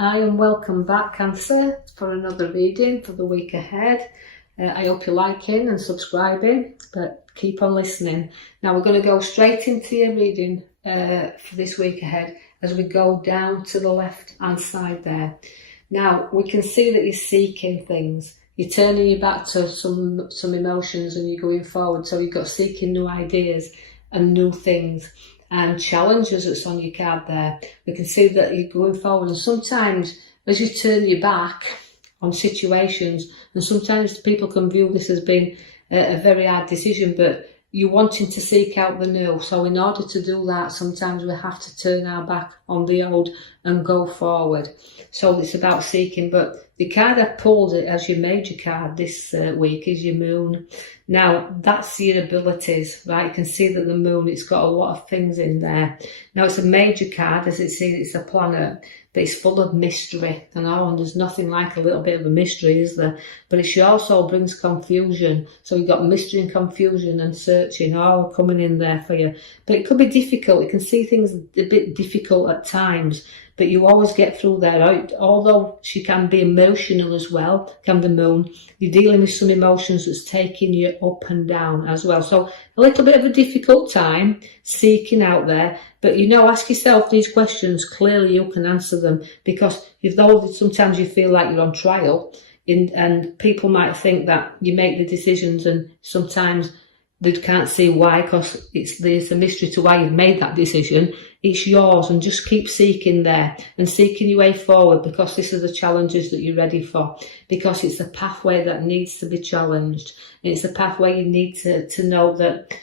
Hi and welcome back, Cancer, for another reading for the week ahead. I hope you're liking and subscribing, but keep on listening. Now we're going to go straight into your reading for this week ahead as we go down to the left hand side there. Now we can see that you're seeking things. You're turning your back to some emotions and you're going forward. So you've got seeking new ideas and new things. And challenges that's on your card there. We can see that you're going forward, and sometimes as you turn your back on situations, and sometimes people can view this as being a very hard decision, but you're wanting to seek out the new. So in order to do that, sometimes we have to turn our back on the old and go forward. So it's about seeking, but the card I pulled it as your major card this week is your moon. Now that's your abilities, right? You can see that the moon, it's got a lot of things in there. Now it's a major card, as it says, it's a planet, but it's full of mystery. And there's nothing like a little bit of a mystery, is there? But it also brings confusion. So you've got mystery and confusion and searching all coming in there for you. But it could be difficult. You can see things a bit difficult at times, but you always get through there. Although she can be emotional as well, can the moon, you're dealing with some emotions that's taking you up and down as well. So a little bit of a difficult time seeking out there, but ask yourself these questions. Clearly you can answer them, because though sometimes you feel like you're on trial, and people might think that you make the decisions and sometimes they can't see why, because there's a mystery to why you've made that decision. It's yours, and just keep seeking there and seeking your way forward, because this is the challenges that you're ready for, because it's a pathway that needs to be challenged. It's a pathway you need to know that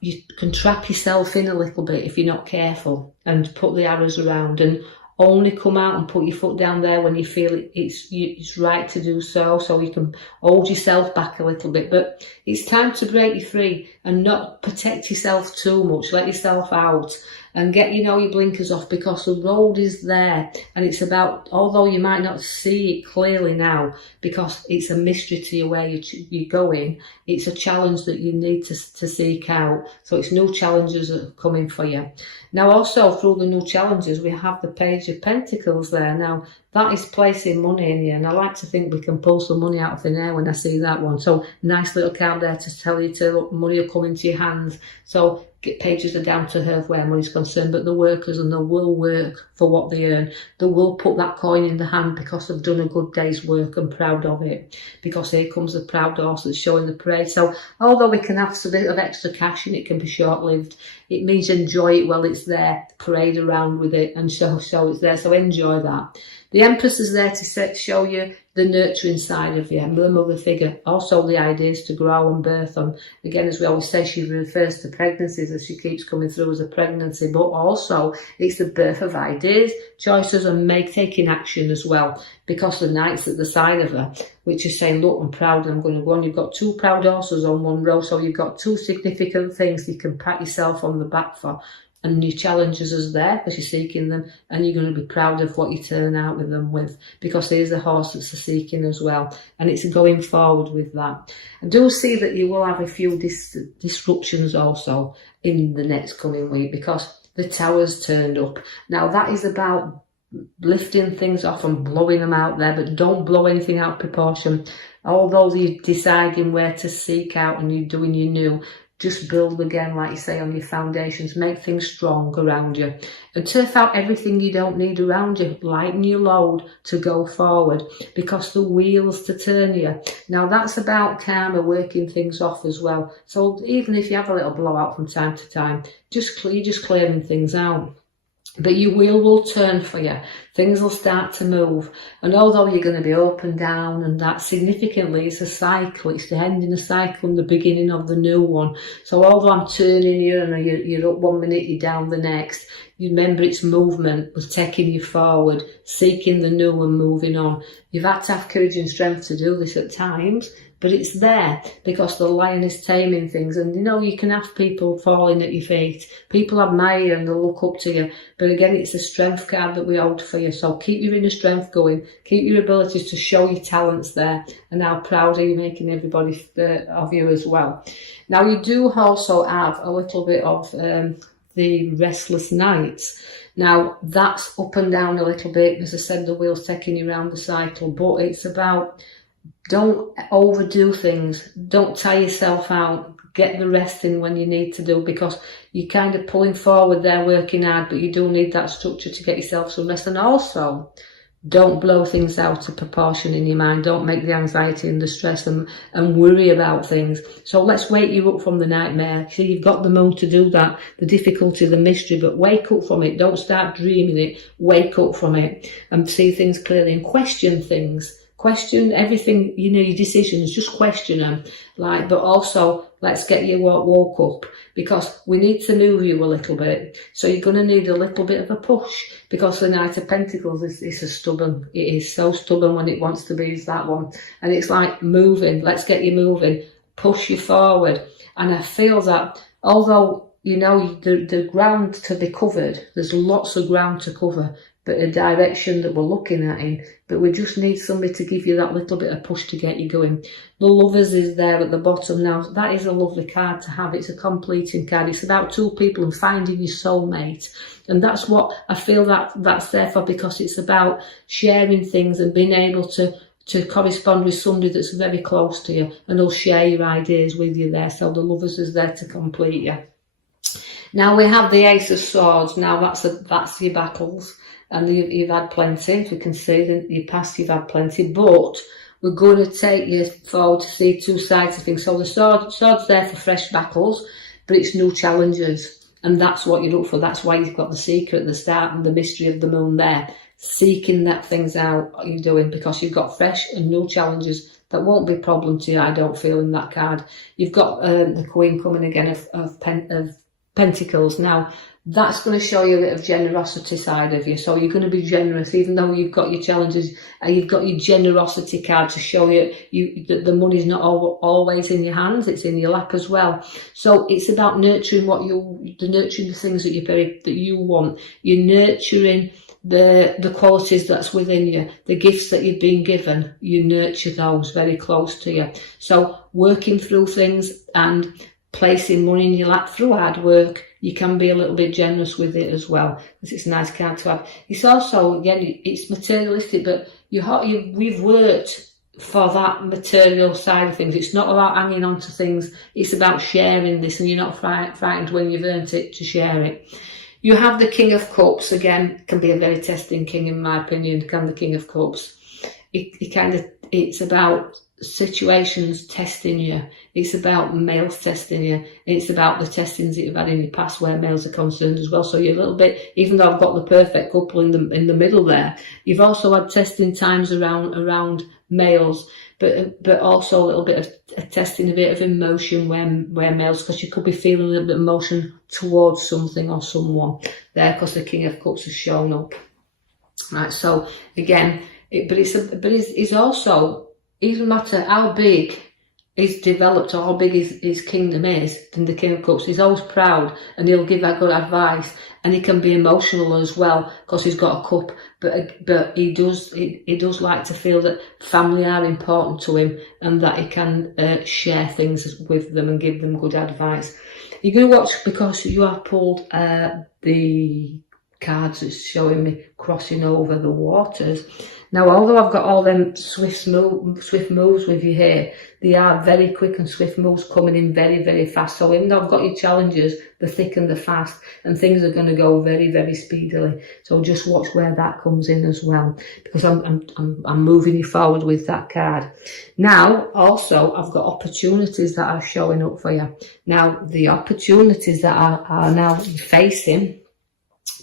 you can trap yourself in a little bit if you're not careful, and put the arrows around, and only come out and put your foot down there when you feel it's right to do so. So you can hold yourself back a little bit, but it's time to break you free and not protect yourself too much. Let yourself out and get your blinkers off, because the road is there, and it's about, although you might not see it clearly now because it's a mystery to you where you're going, it's a challenge that you need to seek out. So it's new challenges that are coming for you. Now also through the new challenges we have the Page of Pentacles there. Now that is placing money in you, and I like to think we can pull some money out of thin air when I see that one. So nice little card there to tell you money will come into your hands. So pages are down to earth where money's concerned, but the workers, and they will work for what they earn. They will put that coin in the hand because they've done a good day's work and proud of it, because here comes the proud horse that's showing the parade. So although we can have a bit of extra cash and it can be short-lived, it means enjoy it while it's there, parade around with it and show it's there. So enjoy that. The Empress is there to show you the nurturing side of you, the mother figure, also the ideas to grow and birth them. Again, as we always say, she refers to pregnancies as she keeps coming through as a pregnancy, but also it's the birth of ideas, choices, and taking action as well, because the Knight's at the side of her, which is saying, look, I'm proud and I'm going to go on. You've got two proud horses on one row, so you've got two significant things you can pat yourself on the back for. And your challenges is there because you're seeking them, and you're going to be proud of what you turn out with them with, because there's the horse that's a seeking as well, and it's going forward with that. I do see that you will have a few disruptions also in the next coming week, because the Tower's turned up. Now that is about lifting things off and blowing them out there, but don't blow anything out of proportion. Although you're deciding where to seek out and you're doing your new, just build again, like you say, on your foundations. Make things strong around you, and turf out everything you don't need around you. Lighten your load to go forward, because the wheels to turn you. Now that's about karma, working things off as well. So even if you have a little blowout from time to time, you're just clearing things out. But your wheel will turn for you. Things will start to move. And although you're going to be up and down, and that significantly it's a cycle. It's the ending of a cycle and the beginning of the new one. So although I'm turning you and you're up one minute, you're down the next, you remember it's movement was taking you forward, seeking the new and moving on. You've had to have courage and strength to do this at times, but it's there because the lion is taming things. And you can have people falling at your feet. People admire you and they'll look up to you. But again, it's a strength card that we hold for you. So keep your inner strength going. Keep your abilities to show your talents there, and how proud are you making everybody of you as well. Now you do also have a little bit of the restless nights. Now, that's up and down a little bit. As I said, the wheel's taking you around the cycle, but it's about, don't overdo things. Don't tire yourself out. Get the rest in when you need to do, because you're kind of pulling forward there, working hard, but you do need that structure to get yourself some rest. And also, don't blow things out of proportion in your mind. Don't make the anxiety and the stress and worry about things. So let's wake you up from the nightmare. So you've got the moon to do that, the difficulty, the mystery, but wake up from it. Don't start dreaming it. Wake up from it and see things clearly and question things. Question everything, you know, your decisions, just question them. But also, let's get you woke up, because we need to move you a little bit. So you're going to need a little bit of a push, because the Knight of Pentacles is a stubborn. It is so stubborn when it wants to be, is that one. And it's like moving. Let's get you moving. Push you forward. And I feel that although, you know, the ground to be covered, there's lots of ground to cover, but a direction that we're looking at in, but we just need somebody to give you that little bit of push to get you going. The Lovers is there at the bottom. Now, that is a lovely card to have. It's a completing card. It's about two people and finding your soulmate. And that's what I feel that's there for, because it's about sharing things and being able to correspond with somebody that's very close to you, and will share your ideas with you there. So the Lovers is there to complete you. Now we have the Ace of Swords. Now that's your battles. And you've had plenty. We can see that in your past you've had plenty, but we're going to take you forward to see two sides of things. So the sword's there for fresh battles, but it's new challenges, and that's what you look for. That's why you've got the secret at the start and the mystery of the moon there, seeking that things out you're doing, because you've got fresh and new challenges that won't be a problem to you, I don't feel, in that card. You've got the Queen coming again of Pentacles. Now, that's going to show you a bit of generosity side of you. So you're going to be generous, even though you've got your challenges, and you've got your generosity card to show you that the money's not always in your hands, it's in your lap as well. So it's about nurturing nurturing the things that you want. You're nurturing the qualities that's within you, the gifts that you've been given. You nurture those very close to you. So working through things and placing money in your lap through hard work, you can be a little bit generous with it as well, because it's a nice card to have. It's also, again, it's materialistic, but we've worked for that material side of things. It's not about hanging on to things. It's about sharing this, and you're not frightened when you've earned it to share it. You have the King of Cups. Again, can be a very testing king, in my opinion, can the King of Cups. It's about situations testing you. It's about males testing you. It's about the testings that you've had in your past where males are concerned as well. So you're a little bit, even though I've got the perfect couple in the middle there, you've also had testing times around males, but also a little bit of testing, a bit of emotion where males, because you could be feeling a little bit of emotion towards something or someone there, because the King of Cups has shown up. Right. So again, it's also, it doesn't matter how big he's developed or how big his kingdom is, then the King of Cups, he's always proud, and he'll give that good advice, and he can be emotional as well, because he's got a cup, but he does like to feel that family are important to him, and that he can share things with them and give them good advice. You're going to watch, because you have pulled the cards that's showing me crossing over the waters. Now, although I've got all them swift moves with you here, they are very quick and swift moves coming in very, very fast. So even though I've got your challenges, the thick and the fast, and things are going to go very, very speedily. So just watch where that comes in as well, because I'm moving you forward with that card. Now, also, I've got opportunities that are showing up for you. Now, the opportunities that are now facing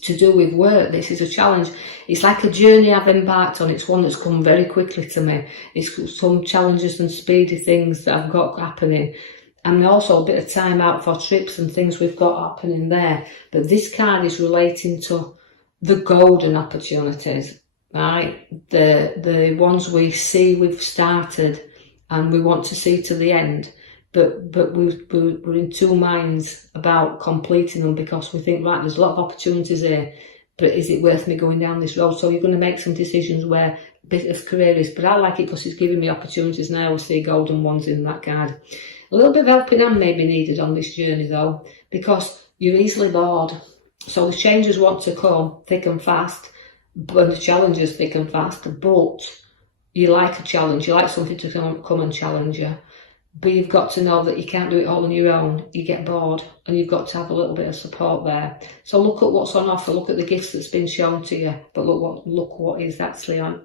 to do with work, this is a challenge. It's like a journey I've embarked on. It's one that's come very quickly to me. It's some challenges and speedy things that I've got happening, and also a bit of time out for trips and things we've got happening there. But this card is relating to the golden opportunities, right? The ones we see we've started and we want to see to the end. But we're in two minds about completing them, because we think, right, there's a lot of opportunities here, but is it worth me going down this road? So you're going to make some decisions where a bit of career is, but I like it because it's giving me opportunities, and I will see golden ones in that card. A little bit of helping hand may be needed on this journey though, because you're easily bored. So the changes want to come thick and fast, but the challenges thick and fast, but you like a challenge, you like something to come and challenge you. But you've got to know that you can't do it all on your own. You get bored, and you've got to have a little bit of support there. So look at what's on offer. Look at the gifts that's been shown to you. But look what is actually on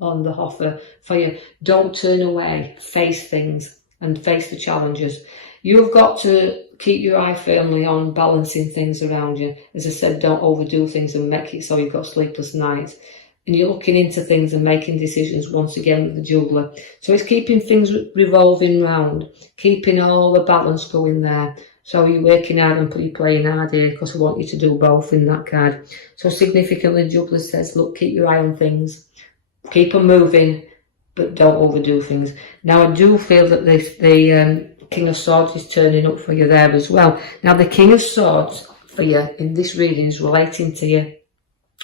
the offer for you. Don't turn away. Face things and face the challenges. You've got to keep your eye firmly on balancing things around you. As I said, don't overdo things and make it so you've got sleepless nights. And you're looking into things and making decisions once again with the juggler. So it's keeping things revolving round, keeping all the balance going there. So you're working hard and you're playing hard here, because I want you to do both in that card. So significantly, the juggler says, look, keep your eye on things, keep them moving, but don't overdo things. Now, I do feel that the King of Swords is turning up for you there as well. Now, the King of Swords for you in this reading is relating to you,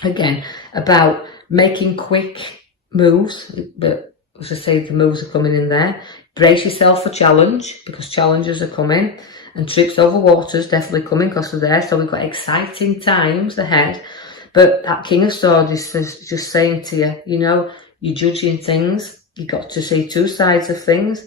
again, about making quick moves, but as I say, the moves are coming in there. Brace yourself for challenge, because challenges are coming, and trips over waters definitely coming because of there. So we've got exciting times ahead. But that King of Swords is just saying to you, you know, you're judging things. You've got to see two sides of things.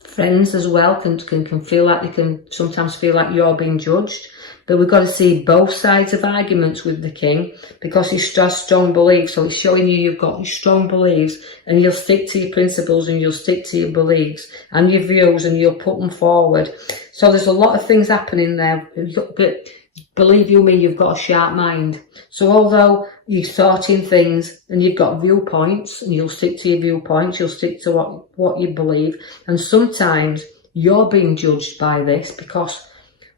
Friends as well can feel like, they can sometimes feel like you're being judged. But we've got to see both sides of arguments with the king, because he has strong beliefs. So it's showing you've got strong beliefs, and you'll stick to your principles, and you'll stick to your beliefs and your views, and you'll put them forward. So there's a lot of things happening there. But believe you me, you've got a sharp mind. So although you're sorting things and you've got viewpoints, and you'll stick to your viewpoints, you'll stick to what you believe. And sometimes you're being judged by this, because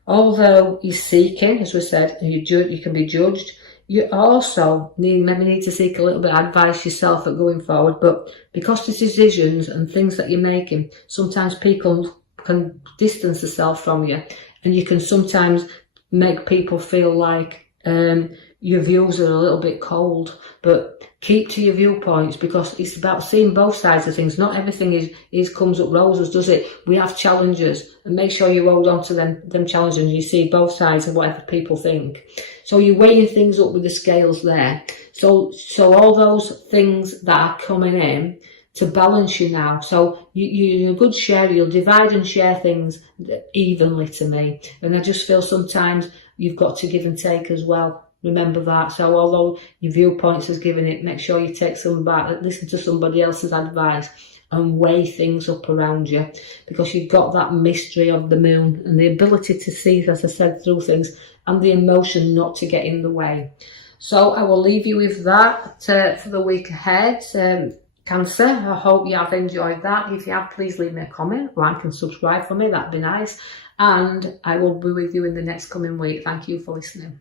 although you're seeking, as we said, and you can be judged, you also maybe need to seek a little bit of advice yourself at going forward. But because the decisions and things that you're making, sometimes people can distance themselves from you, and you can sometimes make people feel like your views are a little bit cold. But keep to your viewpoints, because it's about seeing both sides of things. Not everything comes up roses, does it? We have challenges, and make sure you hold on to them challenges, and you see both sides of whatever people think. So you're weighing things up with the scales there. So all those things that are coming in to balance you now. So you're a good sharer. You'll divide and share things evenly, to me. And I just feel sometimes you've got to give and take as well. Remember that. So although your viewpoints is giving it, make sure you take some back, listen to somebody else's advice, and weigh things up around you, because you've got that mystery of the moon and the ability to see, as I said, through things, and the emotion not to get in the way. So I will leave you with that for the week ahead. Cancer, I hope you have enjoyed that. If you have, please leave me a comment, like and subscribe for me, that'd be nice. And I will be with you in the next coming week. Thank you for listening.